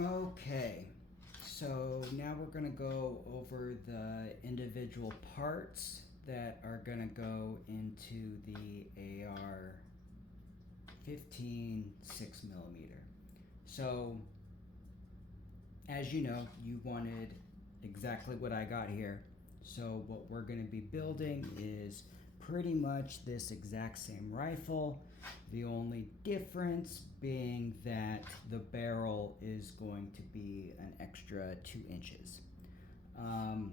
Okay, so now we're going to go over the individual parts that are going to go into the AR 15 6mm. So, as you know, you wanted exactly what I got here. So, what we're going to be building is pretty much this exact same rifle. The only difference being that the barrel is going to be an extra 2 inches. Um,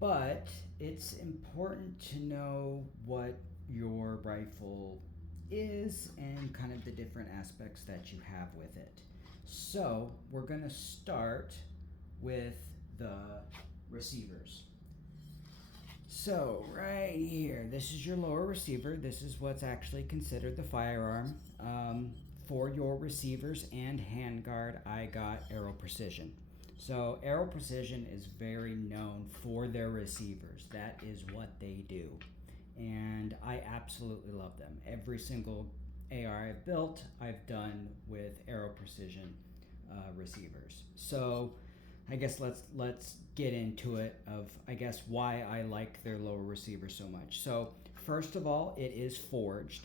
but it's important to know what your rifle is and kind of the different aspects that you have with it. So, we're going to start with the receivers. So, right here, this is your lower receiver. This is what's actually considered the firearm. For your receivers and handguard, I got Aero Precision. So, Aero Precision is very known for their receivers. That is what they do. And I absolutely love them. Every single AR I've built, I've done with Aero Precision receivers. So, I guess let's get into it of I guess why I like their lower receiver so much. So first of all, it is forged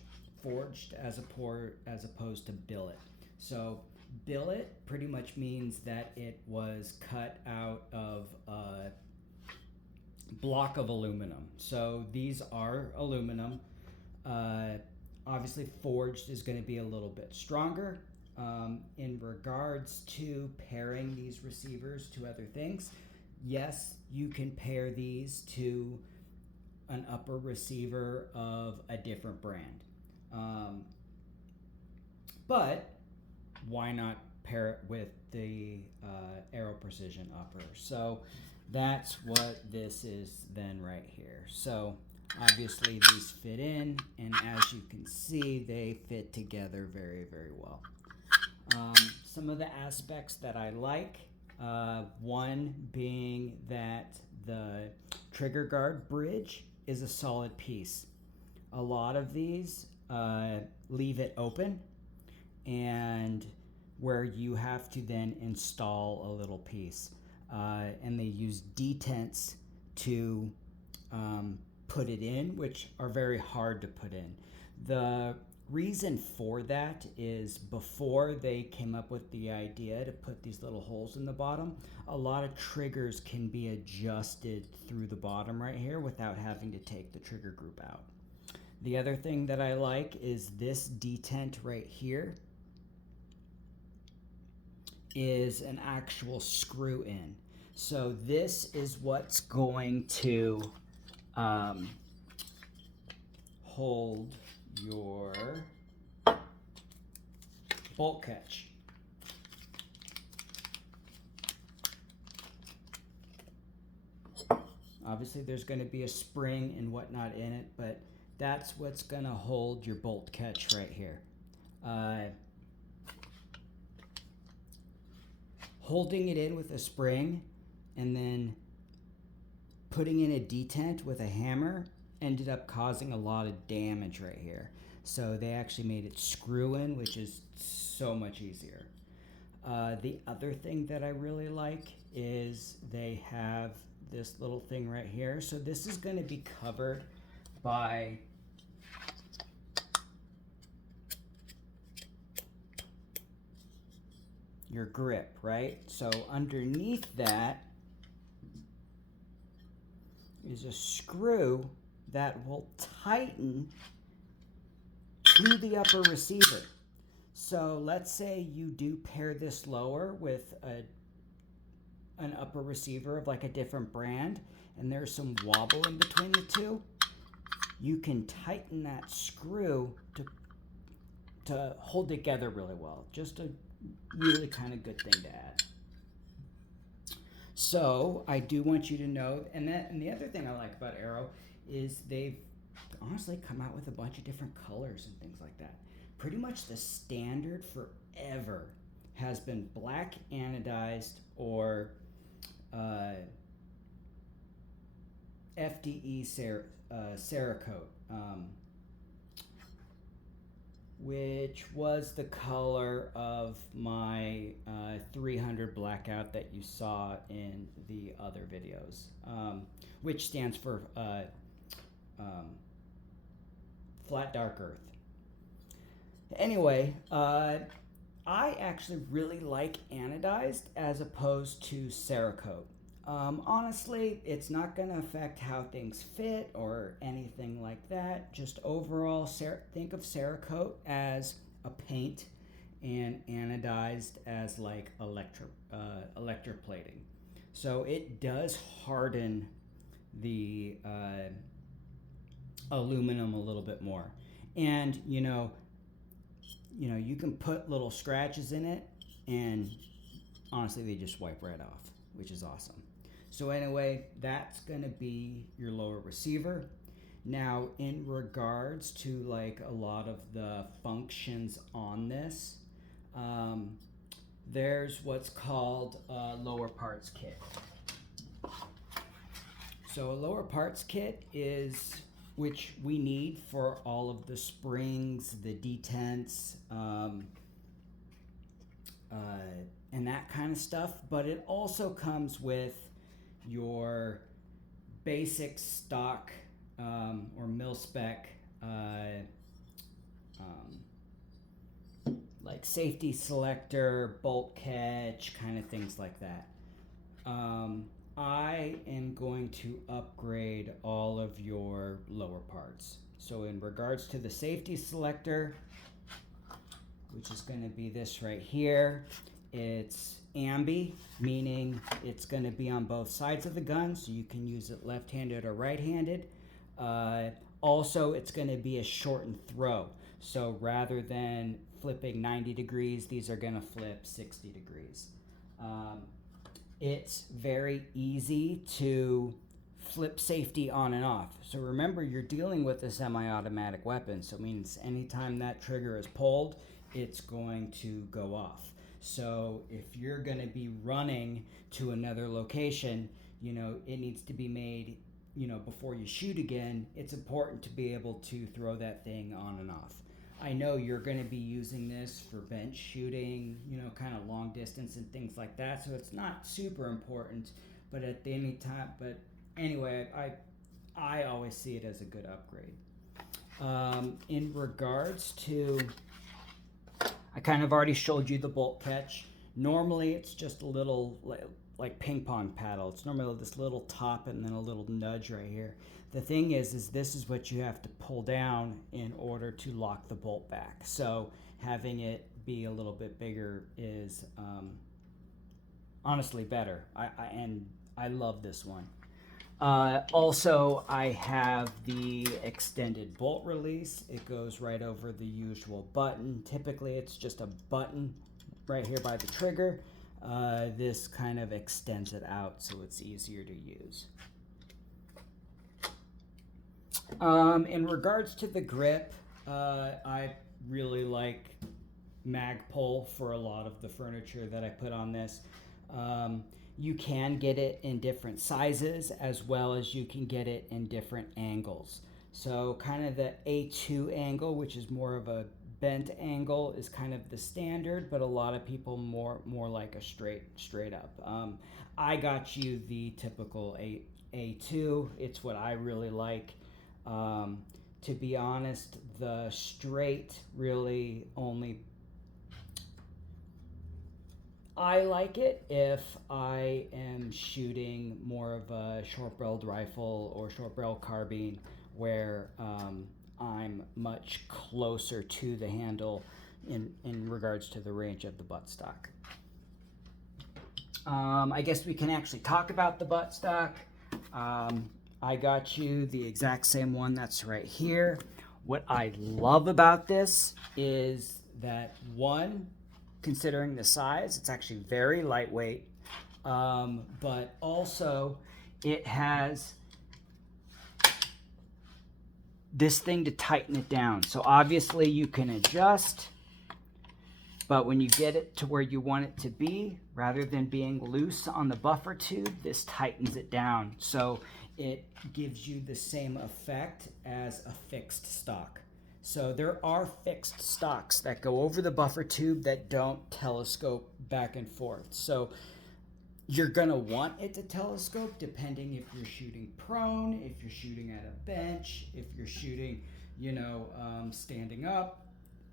as opposed to billet. So billet pretty much means that it was cut out of a block of aluminum. So these are aluminum. Uh, Obviously, forged is going to be a little bit stronger. In regards to pairing these receivers to other things, yes, you can pair these to an upper receiver of a different brand. Um, but why not pair it with the Aero Precision upper? So that's what this is then right here. So obviously these fit in, and as you can see, they fit together very, very well. Um, some of the aspects that I like, one being that the trigger guard bridge is a solid piece. A lot of these leave it open, and where you have to then install a little piece. And they use detents to put it in, which are very hard to put in. The reason for that is before they came up with the idea to put these little holes in the bottom, a lot of triggers can be adjusted through the bottom right here without having to take the trigger group out. The other thing that I like is this detent right here is an actual screw in. So this is what's going to um, hold your bolt catch. Obviously there's going to be a spring and whatnot in it, but that's what's going to hold your bolt catch right here. Holding it in with a spring and then putting in a detent with a hammer ended up causing a lot of damage right here. So they actually made it screw in, which is so much easier. The other thing that I really like is they have this little thing right here. So this is going to be covered by your grip, right? So underneath that is a screw that will tighten to the upper receiver. So let's say you do pair this lower with an upper receiver of like a different brand, and there's some wobble in between the two. You can tighten that screw to hold together really well. Just a really kind of good thing to add. So I do want you to know, and the other thing I like about Aero is they've honestly come out with a bunch of different colors and things like that. Pretty much the standard forever has been black anodized or FDE Cerakote, which was the color of my 300 blackout that you saw in the other videos, which stands for flat dark earth. Anyway, I actually really like anodized as opposed to Cerakote. Honestly, it's not going to affect how things fit or anything like that. Just overall, think of Cerakote as a paint and anodized as like electroplating. So it does harden the aluminum a little bit more. And you know, you can put little scratches in it, and honestly, they just wipe right off, which is awesome. So anyway, that's gonna be your lower receiver. Now, in regards to like a lot of the functions on this, there's what's called a lower parts kit. So a lower parts kit is which we need for all of the springs, the detents, and that kind of stuff. But it also comes with your basic stock or mil spec like safety selector, bolt catch, kind of things like that. I am going to upgrade all of your lower parts. So in regards to the safety selector, which is going to be this right here, it's ambi, meaning it's going to be on both sides of the gun, so you can use it left-handed or right-handed. Also, it's going to be a shortened throw. So rather than flipping 90 degrees, these are going to flip 60 degrees. It's very easy to flip safety on and off. So remember, you're dealing with a semi-automatic weapon, so it means anytime that trigger is pulled, it's going to go off. So if you're going to be running to another location, it needs to be made, before you shoot again, it's important to be able to throw that thing on and off. I know you're going to be using this for bench shooting, kind of long distance and things like that, so it's not super important, but at any time, but anyway, I always see it as a good upgrade. In regards to, I kind of already showed you the bolt catch. Normally it's just a little like ping pong paddle. It's normally this little top and then a little nudge right here. The thing is this is what you have to pull down in order to lock the bolt back. So having it be a little bit bigger is honestly better. I love this one. Also, I have the extended bolt release. It goes right over the usual button. Typically, it's just a button right here by the trigger. This kind of extends it out so it's easier to use. In regards to the grip, I really like Magpul for a lot of the furniture that I put on this. You can get it in different sizes as well as you can get it in different angles. So kind of the A2 angle, which is more of a bent angle, is kind of the standard, but a lot of people more like a straight up. I got you the typical A2. It's what I really like. To be honest, the straight really only, I like it if I am shooting more of a short-barreled rifle or short-barreled carbine where I'm much closer to the handle in regards to the range of the buttstock. I guess we can actually talk about the buttstock. I got you the exact same one that's right here. What I love about this is that, one, considering the size, it's actually very lightweight, but also it has this thing to tighten it down. So obviously you can adjust, but when you get it to where you want it to be, rather than being loose on the buffer tube, this tightens it down. So it gives you the same effect as a fixed stock. So there are fixed stocks that go over the buffer tube that don't telescope back and forth. So you're gonna want it to telescope depending if you're shooting prone, if you're shooting at a bench, if you're shooting, standing up.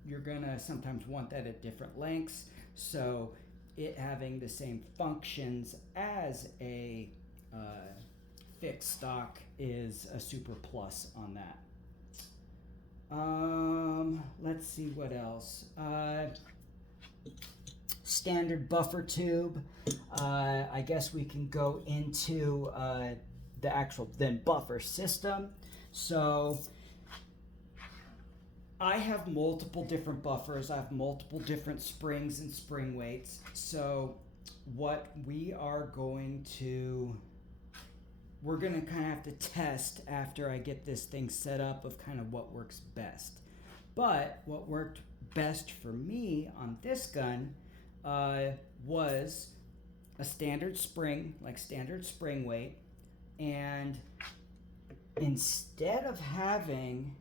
You're gonna sometimes want that at different lengths. So it having the same functions as a fixed stock is a super plus on that. Let's see what else. Standard buffer tube. I guess we can go into the actual then buffer system. So I have multiple different buffers. I have multiple different springs and spring weights. So what we're going to kind of have to test after I get this thing set up of kind of what works best. But what worked best for me on this gun was a standard spring, like standard spring weight. And instead of having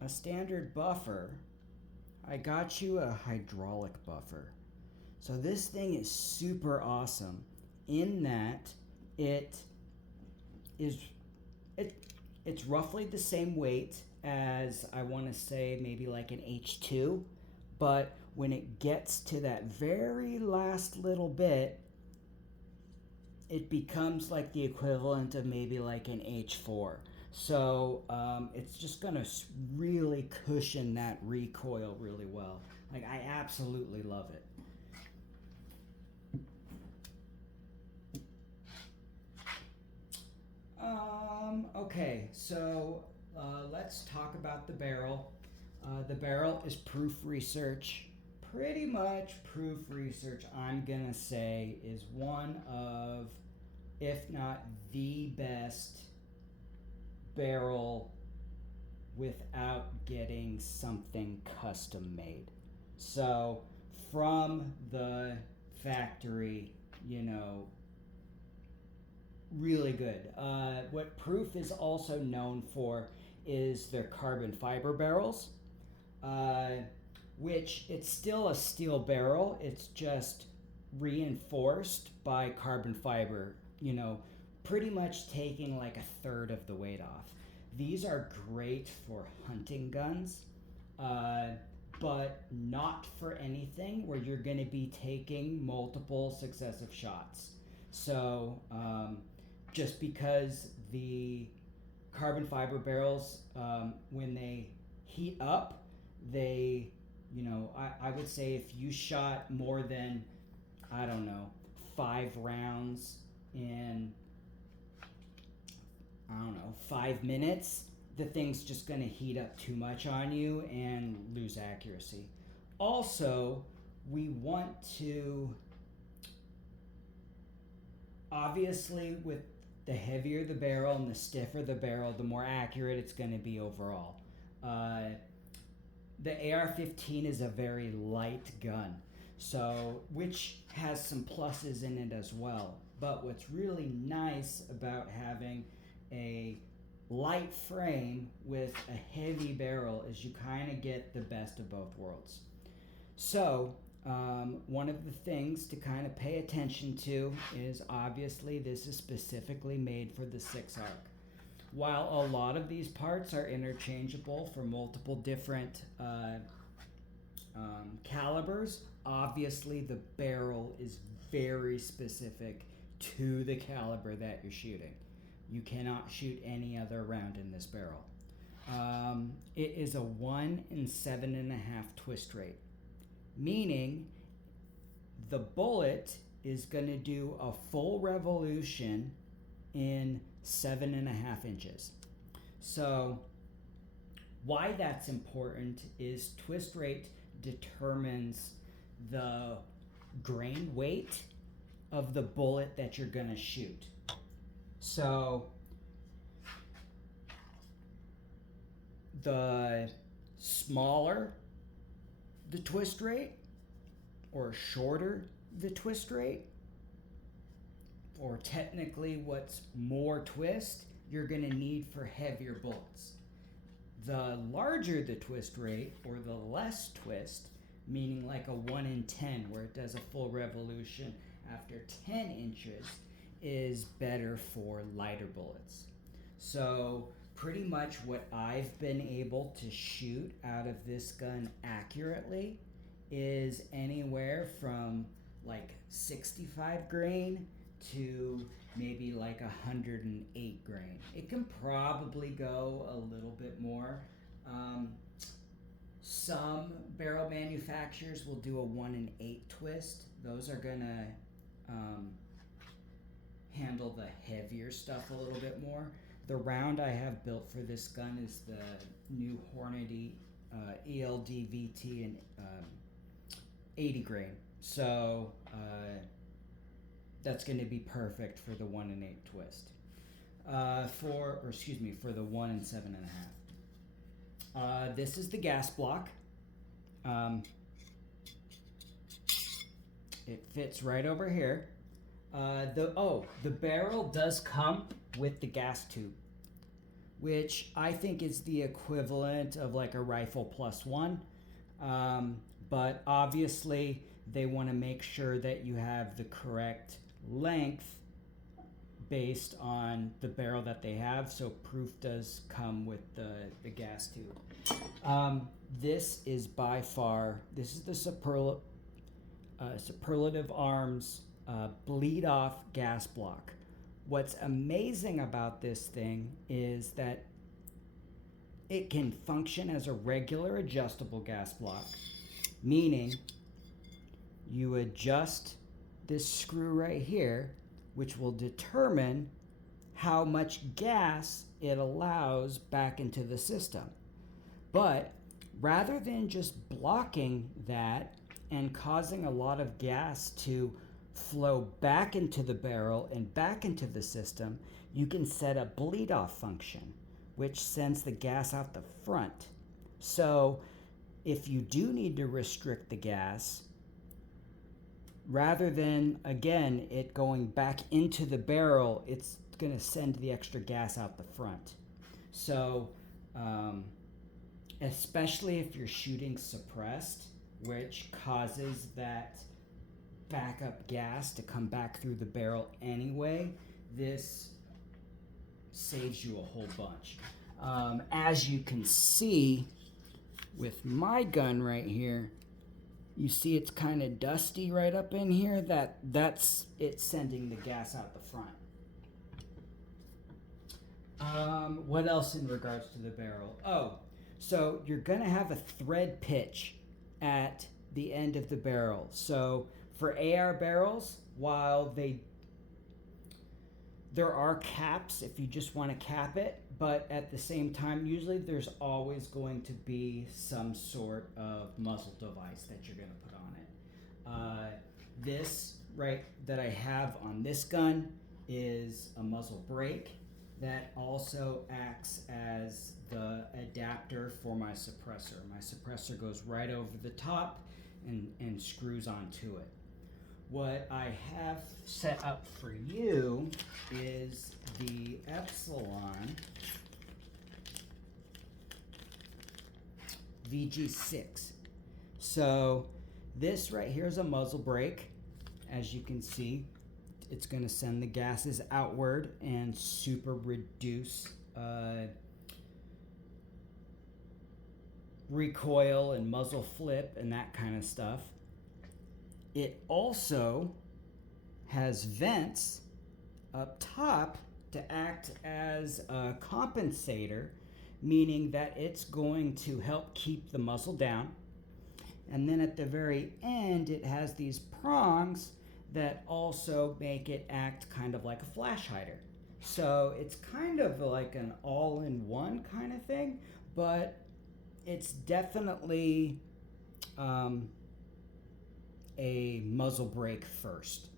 a standard buffer, I got you a hydraulic buffer. So this thing is super awesome in that it's roughly the same weight as, I want to say, maybe like an H2, but when it gets to that very last little bit, it becomes like the equivalent of maybe like an H4. So it's just gonna really cushion that recoil really well. Like, I absolutely love it. Okay, so let's talk about the barrel. The barrel is proof research. Pretty much proof research, I'm gonna say, is one of, if not the best barrel without getting something custom made. So from the factory, really good. What Proof is also known for is their carbon fiber barrels, which it's still a steel barrel. It's just reinforced by carbon fiber, pretty much taking like a third of the weight off. These are great for hunting guns, but not for anything where you're going to be taking multiple successive shots. So just because the carbon fiber barrels, when they heat up, they, I would say if you shot more than, 5 rounds in, 5 minutes, the thing's just going to heat up too much on you and lose accuracy. Also, we want to, obviously, with the heavier the barrel and the stiffer the barrel, the more accurate it's going to be overall. The AR-15 is a very light gun, so which has some pluses in it as well. But what's really nice about having a light frame with a heavy barrel is you kind of get the best of both worlds. So one of the things to kind of pay attention to is, obviously, this is specifically made for the 6-arc. While a lot of these parts are interchangeable for multiple different calibers, obviously the barrel is very specific to the caliber that you're shooting. You cannot shoot any other round in this barrel. It is a 1 in 7.5 twist rate, meaning the bullet is going to do a full revolution in 7.5 inches. So why that's important is twist rate determines the grain weight of the bullet that you're going to shoot. So the smaller the twist rate, or shorter the twist rate, or technically what's more twist, you're going to need for heavier bullets. The larger the twist rate, or the less twist, meaning like a 1 in 10 where it does a full revolution after 10 inches, is better for lighter bullets. So pretty much what I've been able to shoot out of this gun accurately is anywhere from like 65 grain to maybe like 108 grain. It can probably go a little bit more. Some barrel manufacturers will do a 1 in 8 twist. Those are gonna handle the heavier stuff a little bit more. The round I have built for this gun is the new Hornady ELD VT and 80 grain. So that's going to be perfect for the 1 in 8 twist. For the 1 in 7.5. This is the gas block. It fits right over here. The barrel does come with the gas tube, which I think is the equivalent of like a rifle plus one. But obviously they want to make sure that you have the correct length based on the barrel that they have. So proof does come with the gas tube. This is by far, this is the Superlative Arms bleed off gas block. What's amazing about this thing is that it can function as a regular adjustable gas block, meaning you adjust this screw right here, which will determine how much gas it allows back into the system. But rather than just blocking that and causing a lot of gas to flow back into the barrel and back into the system, you can set a bleed off function, which sends the gas out the front. So if you do need to restrict the gas, rather than, again, it going back into the barrel, it's going to send the extra gas out the front. So especially if you're shooting suppressed, which causes that backup gas to come back through the barrel anyway, this saves you a whole bunch. As you can see with my gun right here, you see it's kind of dusty right up in here. That's it sending the gas out the front. What else in regards to the barrel? Oh, so you're gonna have a thread pitch at the end of the barrel. So for AR barrels, while there are caps if you just want to cap it, but at the same time, usually there's always going to be some sort of muzzle device that you're going to put on it. This right that I have on this gun is a muzzle brake that also acts as the adapter for my suppressor. My suppressor goes right over the top and screws onto it. What I have set up for you is the Epsilon VG6. So this right here is a muzzle brake. As you can see, it's going to send the gases outward and super reduce recoil and muzzle flip and that kind of stuff. It also has vents up top to act as a compensator, meaning that it's going to help keep the muzzle down. And then at the very end, it has these prongs that also make it act kind of like a flash hider. So it's kind of like an all-in-one kind of thing, but it's definitely a muzzle brake first.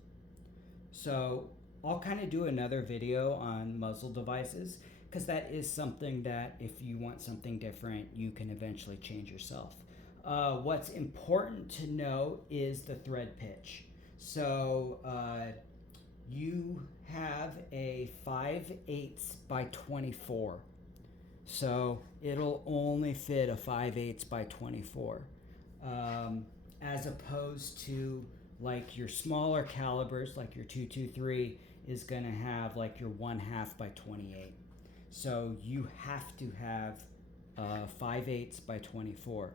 So I'll kind of do another video on muzzle devices, because that is something that if you want something different, you can eventually change yourself. What's important to know is the thread pitch. So you have a 5/8 by 24 So it'll only fit a 5/8 by 24, as opposed to like your smaller calibers, like your 223 is going to have like your 1/2 by 28. So you have to have 5/8 by 24.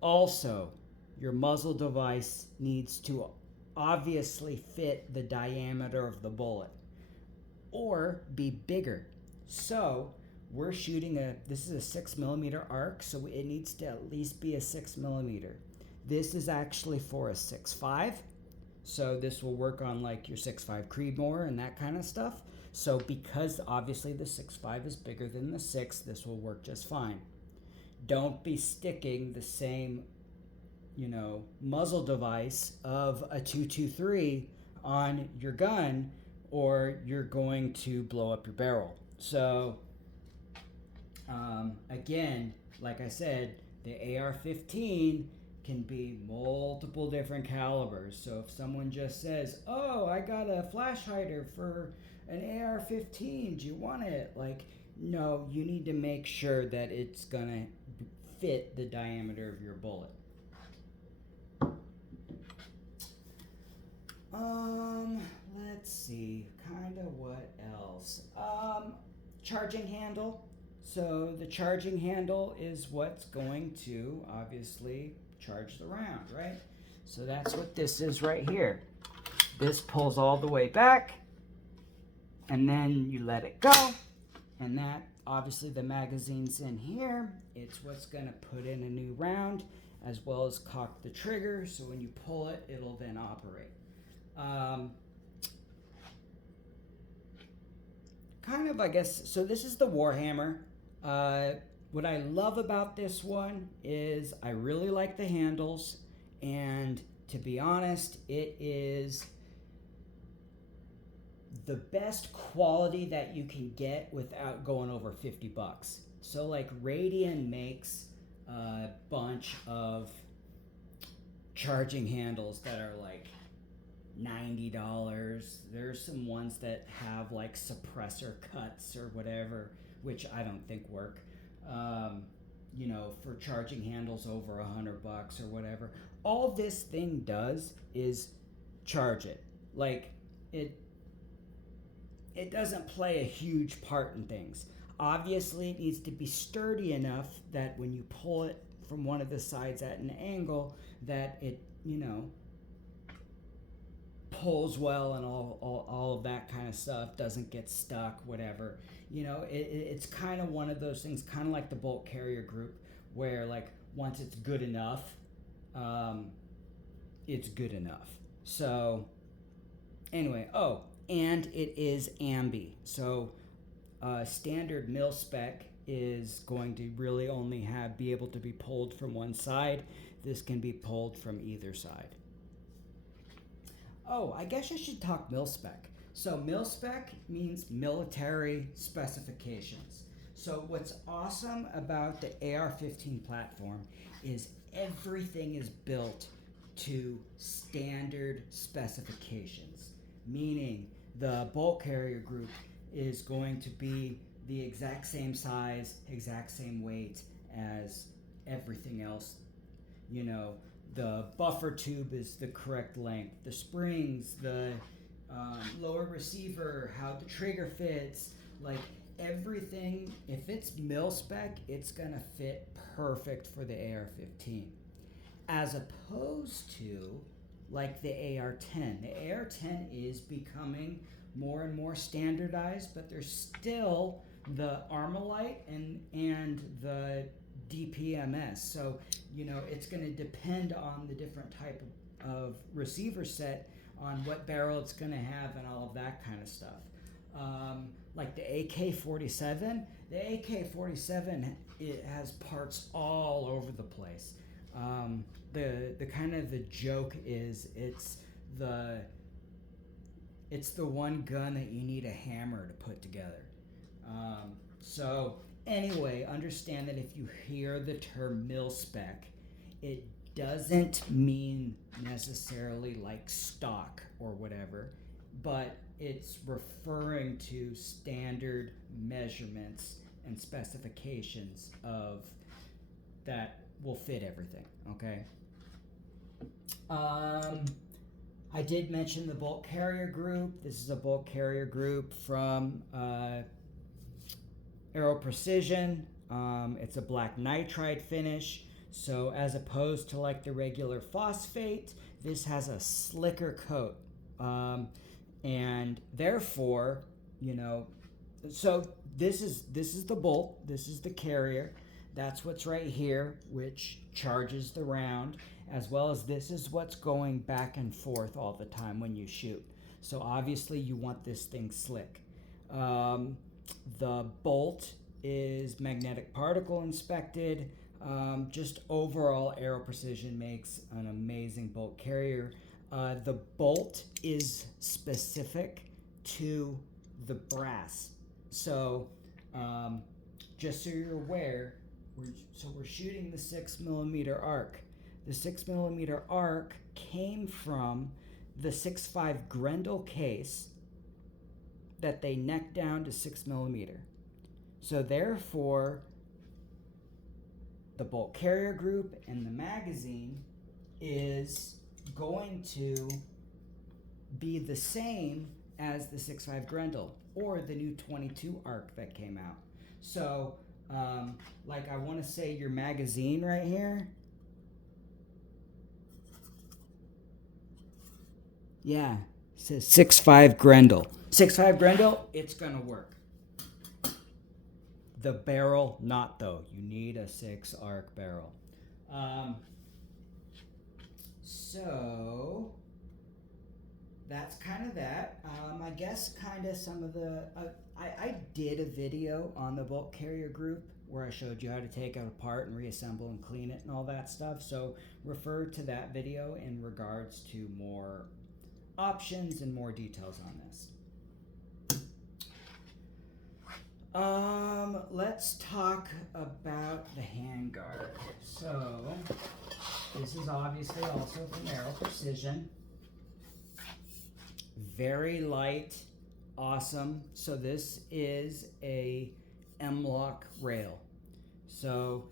Also, your muzzle device needs to obviously fit the diameter of the bullet or be bigger. So we're shooting this is a 6mm arc, so it needs to at least be a 6mm. This is actually for a 6.5, so this will work on like your 6.5 Creedmoor and that kind of stuff. So because obviously the 6.5 is bigger than the 6, this will work just fine. Don't be sticking the same, muzzle device of a 223 on your gun, or you're going to blow up your barrel. So again, like I said, the AR-15 can be multiple different calibers. So if someone just says, "Oh, I got a flash hider for an AR-15, do you want it?" Like, no, you need to make sure that it's gonna fit the diameter of your bullet. Let's see, kind of what else? Charging handle. So the charging handle is what's going to obviously charge the round, right? So that's what this is right here. This pulls all the way back, and then you let it go, and that obviously the magazine's in here. It's what's going to put in a new round, as well as cock the trigger, so when you pull it, it'll then operate. Kind of, I guess, so this is the Warhammer. What I love about this one is I really like the handles, and to be honest, it is the best quality that you can get without going over $50. So like Radian makes a bunch of charging handles that are like $90. There's some ones that have like suppressor cuts or whatever, which I don't think work. For charging handles over $100 or whatever. All this thing does is charge it. Like it doesn't play a huge part in things. Obviously, it needs to be sturdy enough that when you pull it from one of the sides at an angle, that it, pulls well and all of that kind of stuff, doesn't get stuck, whatever. It's kind of one of those things, kind of like the bolt carrier group, where like once it's good enough, it's good enough. So anyway, and it is ambi. So standard mil spec is going to really only be able to be pulled from one side. This can be pulled from either side. Oh, I guess I should talk mil spec. So mil spec means military specifications. So what's awesome about the AR-15 platform is everything is built to standard specifications, meaning the bolt carrier group is going to be the exact same size, exact same weight as everything else. The buffer tube is the correct length, the springs, the lower receiver, how the trigger fits, like everything. If it's mil spec, it's gonna fit perfect for the AR-15, as opposed to like the AR-10. The AR-10 is becoming more and more standardized, but there's still the Armalite and the DPMS. So it's going to depend on the different type of receiver set, on what barrel it's going to have, and all of that kind of stuff. Like the AK-47, it has parts all over the place. The kind of the joke is it's the one gun that you need a hammer to put together. So anyway, understand that if you hear the term mil spec, it doesn't mean necessarily like stock or whatever, but it's referring to standard measurements and specifications of that will fit everything, okay? I did mention the bolt carrier group. This is a bolt carrier group from Aero Precision. It's a black nitride finish. So as opposed to like the regular phosphate, this has a slicker coat. And therefore, you know, so this is the bolt, this is the carrier. That's what's right here, which charges the round, as well as this is what's going back and forth all the time when you shoot. So obviously you want this thing slick. The bolt is magnetic particle inspected. Just overall, Aero Precision makes an amazing bolt carrier. The bolt is specific to the brass. So just so you're aware, we're shooting the 6mm arc. The 6mm arc came from the 6.5 Grendel case that they necked down to 6mm. So therefore, the bolt carrier group and the magazine is going to be the same as the 6.5 Grendel or the new 22 arc that came out. So like I want to say your magazine right here, yeah, it says 6.5 Grendel. 6.5 Grendel, it's gonna work. The barrel, not though. You need a 6 arc barrel. So that's kind of that. I guess kind of some of the, I did a video on the bolt carrier group where I showed you how to take it apart and reassemble and clean it and all that stuff. So refer to that video in regards to more options and more details on this. Let's talk about the handguard. So this is obviously also from Aero Precision. Very light, awesome. So this is a M-lock rail. So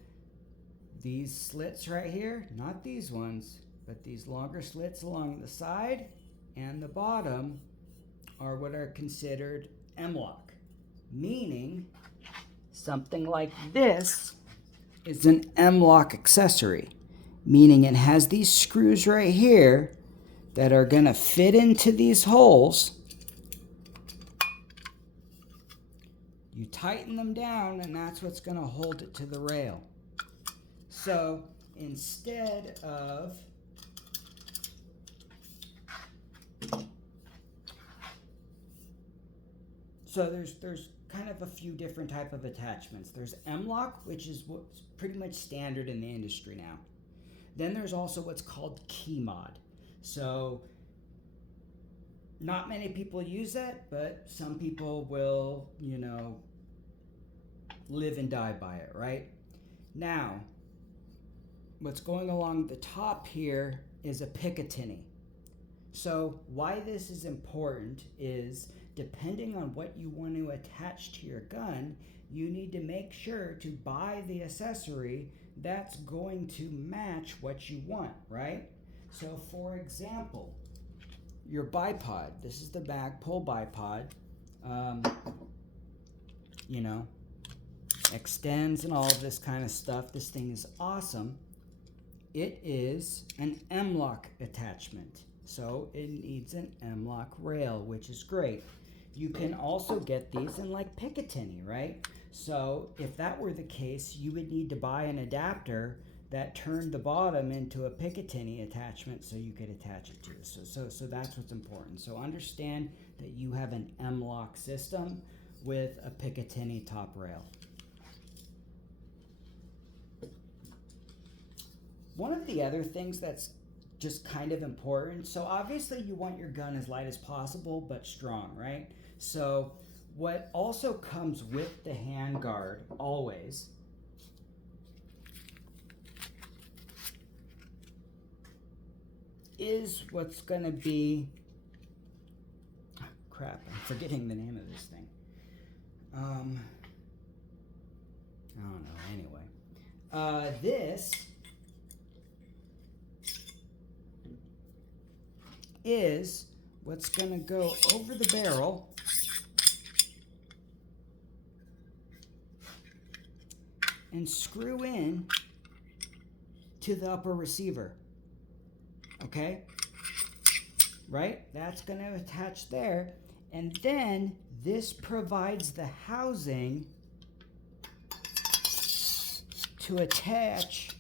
these slits right here, not these ones, but these longer slits along the side and the bottom are what are considered M-lock, meaning something like this is an M-lock accessory, meaning it has these screws right here that are going to fit into these holes. You tighten them down and that's what's going to hold it to the rail. So instead of there's kind of a few different type of attachments. There's M-lock, which is what's pretty much standard in the industry now. Then there's also what's called key mod. So not many people use that, but some people will, you know, live and die by it, right? Now, what's going along the top here is a Picatinny. So why this is important is depending on what you want to attach to your gun, you need to make sure to buy the accessory that's going to match what you want, right? So for example, your bipod, this is the Magpul bipod, you know, extends and all of this kind of stuff. This thing is awesome. It is an M-lock attachment. So it needs an M-lock rail, which is great. You can also get these in like Picatinny, right? So if that were the case, you would need to buy an adapter that turned the bottom into a Picatinny attachment so you could attach it to it. So that's what's important. So understand that you have an M-lock system with a Picatinny top rail. One of the other things that's just kind of important, so obviously you want your gun as light as possible but strong, right? So what also comes with the handguard always is what's going to be, crap, I'm forgetting the name of this thing. I don't know. Anyway, this is what's going to go over the barrel and screw in to the upper receiver. Okay? Right? That's going to attach there. And then this provides the housing to attach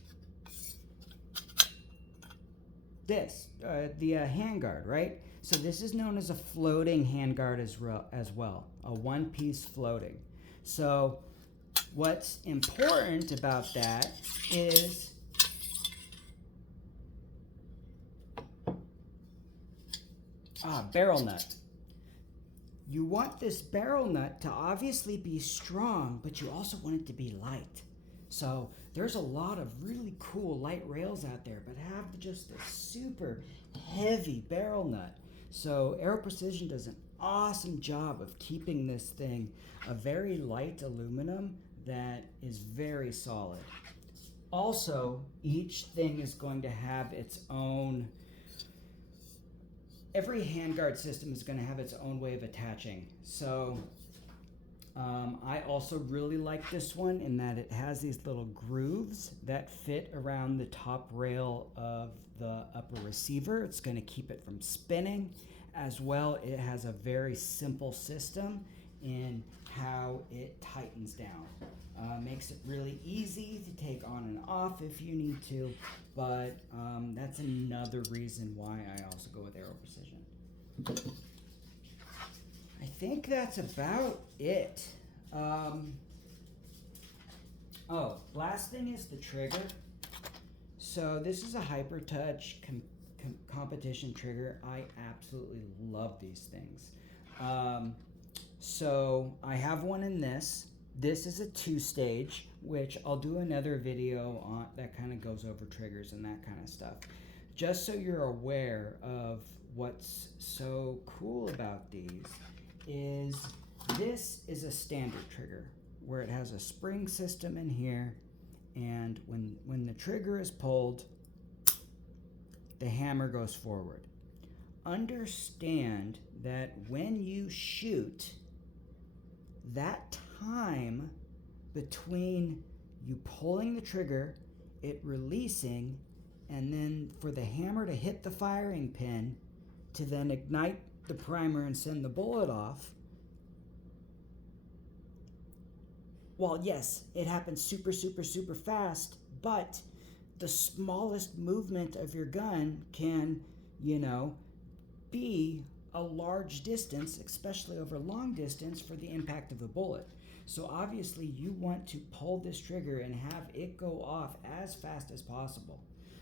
this, the handguard, right? So this is known as a floating handguard as well, a one-piece floating. So what's important about that is barrel nut. You want this barrel nut to obviously be strong, but you also want it to be light. So there's a lot of really cool light rails out there, but have just a super heavy barrel nut. So Aero Precision does an awesome job of keeping this thing a very light aluminum that is very solid. Also, each thing is going to have its own, every handguard system is going to have its own way of attaching. So I also really like this one in that it has these little grooves that fit around the top rail of the upper receiver. It's going to keep it from spinning. As well, it has a very simple system in how it tightens down. Makes it really easy to take on and off if you need to, but that's another reason why I also go with Aero Precision. I think that's about it. Last thing is the trigger. So this is a Hyper Touch competition trigger. I absolutely love these things. So I have one in this. This is a 2-stage, which I'll do another video on that kind of goes over triggers and that kind of stuff. Just so you're aware of what's so cool about these is this is a standard trigger where it has a spring system in here, and when the trigger is pulled, the hammer goes forward. Understand that when you shoot, that time between you pulling the trigger, it releasing, and then for the hammer to hit the firing pin to then ignite the primer and send the bullet off, well, yes, it happens super, super, super fast, but the smallest movement of your gun can, be a large distance, especially over long distance, for the impact of the bullet. So obviously you want to pull this trigger and have it go off as fast as possible.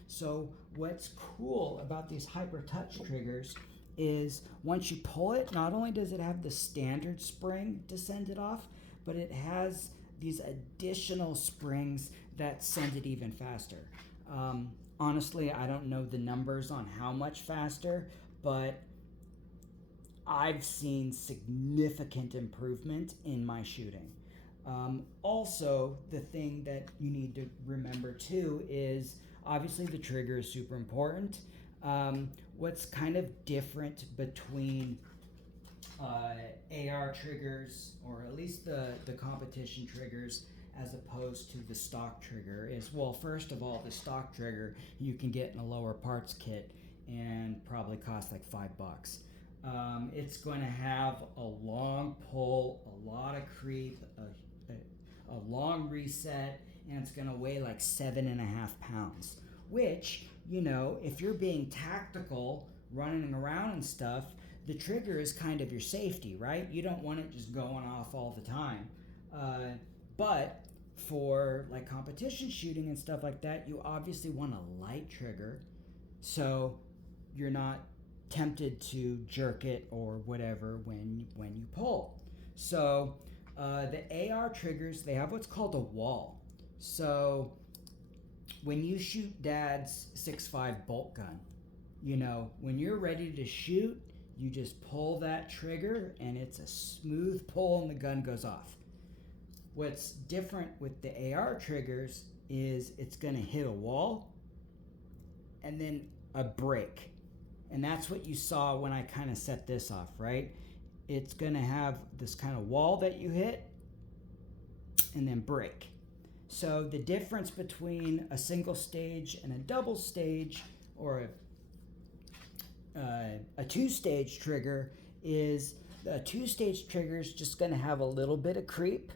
So what's cool about these Hyper Touch triggers is once you pull it, not only does it have the standard spring to send it off, but it has these additional springs that send it even faster. Honestly, I don't know the numbers on how much faster, but I've seen significant improvement in my shooting. Also, the thing that you need to remember too is obviously the trigger is super important. What's kind of different between AR triggers, or at least the competition triggers, as opposed to the stock trigger is, well, first of all, the stock trigger you can get in a lower parts kit and probably cost like $5. It's going to have a long pull, a lot of creep, a long reset, and it's going to weigh like 7.5 pounds, which, if you're being tactical, running around and stuff, the trigger is kind of your safety, right? You don't want it just going off all the time. But for like competition shooting and stuff like that, you obviously want a light trigger so you're not tempted to jerk it or whatever when you pull. So the AR triggers, they have what's called a wall. So when you shoot Dad's 6.5 bolt gun, when you're ready to shoot, you just pull that trigger and it's a smooth pull and the gun goes off. What's different with the AR triggers is it's going to hit a wall and then a break. And that's what you saw when I kind of set this off, right? It's going to have this kind of wall that you hit and then break. So the difference between a single stage and a double stage, or a two-stage trigger, is a two-stage trigger is just going to have a little bit of creep,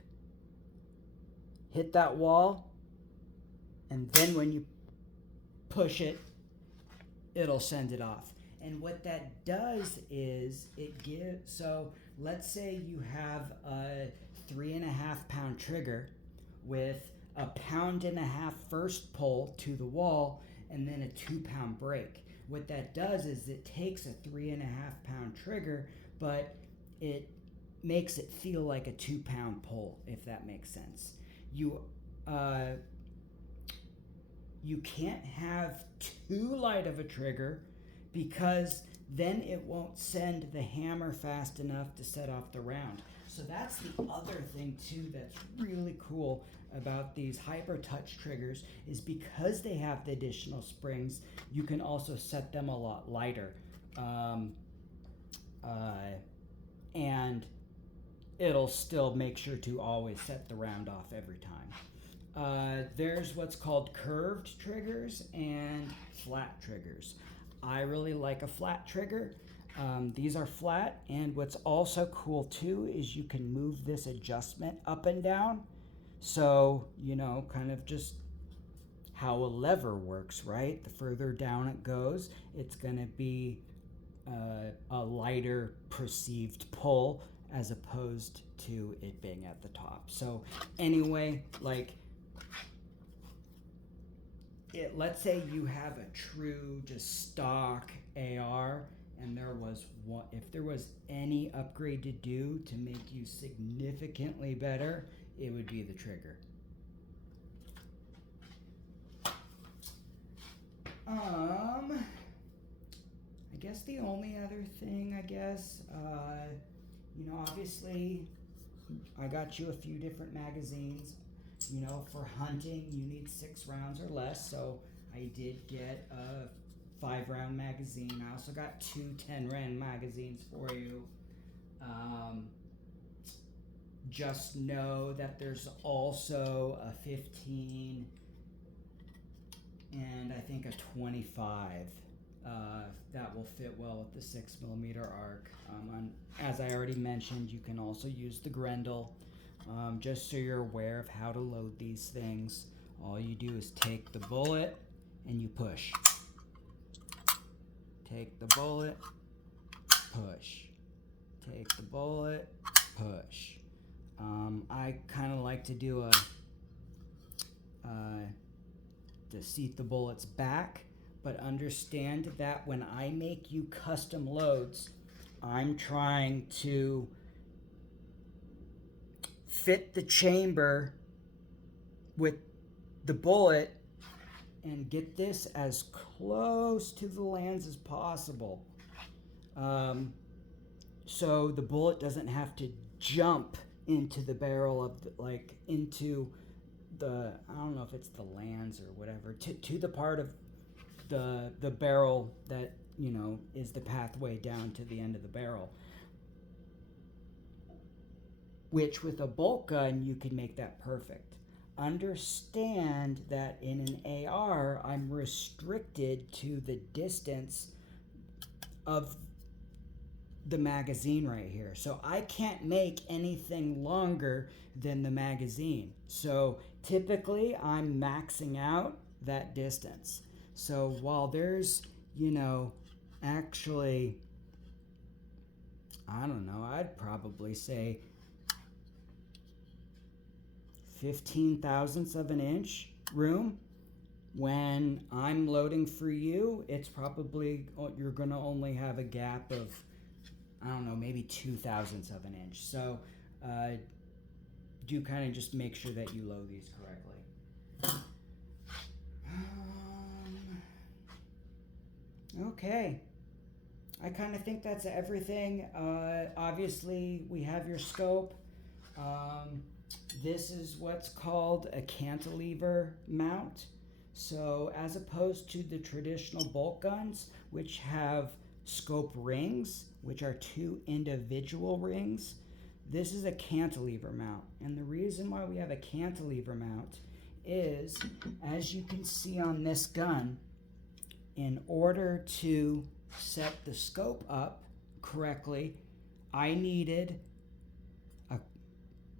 hit that wall, and then when you push it, it'll send it off. And what that does is it gives, so let's say you have a 3.5 pound trigger with a 1.5 pound first pull to the wall and then a 2 pound break. What that does is it takes a 3.5 pound trigger, but it makes it feel like a 2 pound pull, if that makes sense. You can't have too light of a trigger, because then it won't send the hammer fast enough to set off the round. So that's the other thing too that's really cool about these hyper touch triggers, is because they have the additional springs, you can also set them a lot lighter, and it'll still make sure to always set the round off every time. There's what's called curved triggers and flat triggers. I really like a flat trigger. These are flat, and what's also cool too is you can move this adjustment up and down. So, kind of just how a lever works, right? The further down it goes, it's going to be a lighter perceived pull as opposed to it being at the top. So anyway, let's say you have a true just stock AR, and if there was any upgrade to do to make you significantly better, it would be the trigger. I guess the only other thing, obviously I got you a few different magazines. For hunting, you need 6 rounds or less, so I did get a 5-round magazine. I also got 2 10-round magazines for you. Just know that there's also a 15 and I think a 25 that will fit well with the 6mm arc. As I already mentioned, you can also use the Grendel. Just so you're aware of how to load these things, all you do is take the bullet and you push. Take the bullet, push. Take the bullet, push. I kind of like to do to seat the bullets back, but understand that when I make you custom loads, I'm trying to fit the chamber with the bullet and get this as close to the lands as possible, so the bullet doesn't have to jump into the barrel of into the, I don't know if it's the lands or whatever, to the part of the barrel that is the pathway down to the end of the barrel. Which with a bolt gun, you can make that perfect. Understand that in an AR, I'm restricted to the distance of the magazine right here. So I can't make anything longer than the magazine. So typically, I'm maxing out that distance. So while there's, actually, I don't know, I'd probably say 15 thousandths of an inch room, when I'm loading for you, it's probably, you're going to only have a gap of, I don't know, maybe 2 thousandths of an inch. So do kind of just make sure that you load these correctly. Okay. I kind of think that's everything. Obviously, we have your scope. This is what's called a cantilever mount. So as opposed to the traditional bolt guns, which have scope rings, which are 2 individual rings, this is a cantilever mount. And the reason why we have a cantilever mount is, as you can see on this gun, in order to set the scope up correctly, I needed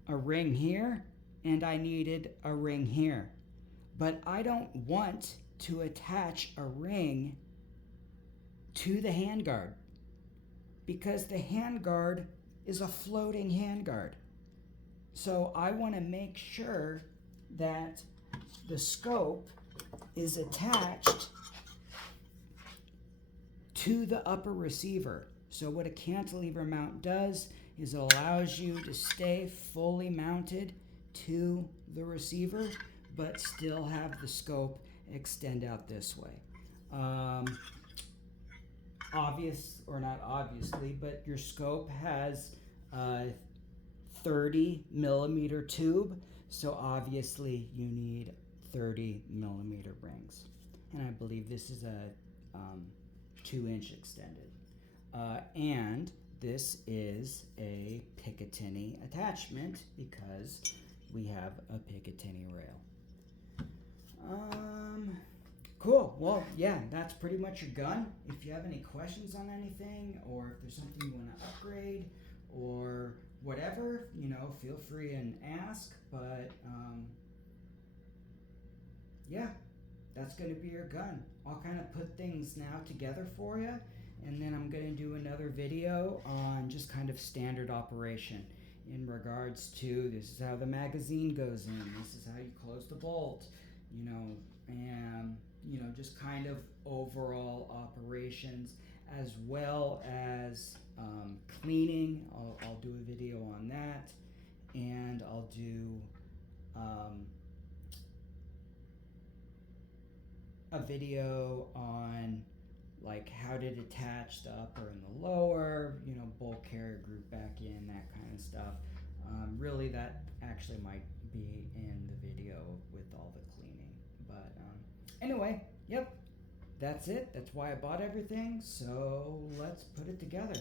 a ring here and I needed a ring here. But I don't want to attach a ring to the handguard because the handguard is a floating handguard. So I want to make sure that the scope is attached to the upper receiver. So what a cantilever mount does is it allows you to stay fully mounted to the receiver, but still have the scope extend out this way. Obvious, or not obviously, but your scope has a 30 millimeter tube, so obviously you need 30 millimeter rings. And I believe this is a 2-inch extended. And this is a Picatinny attachment because we have a Picatinny rail. Cool. Well, yeah, that's pretty much your gun. If you have any questions on anything, or if there's something you want to upgrade, or whatever, feel free and ask. But yeah, that's going to be your gun. I'll kind of put things now together for you, and then I'm going to do another video on just kind of standard operation in regards to this is how the magazine goes in, this is how you close the bolt, and just kind of overall operations, as well as cleaning. I'll do a video on that, and I'll do a video on like how to detach the upper and the lower, bolt carrier group back in, that kind of stuff. Really, that actually might be in the video with all the cleaning. But anyway, yep, that's it. That's why I bought everything. So let's put it together.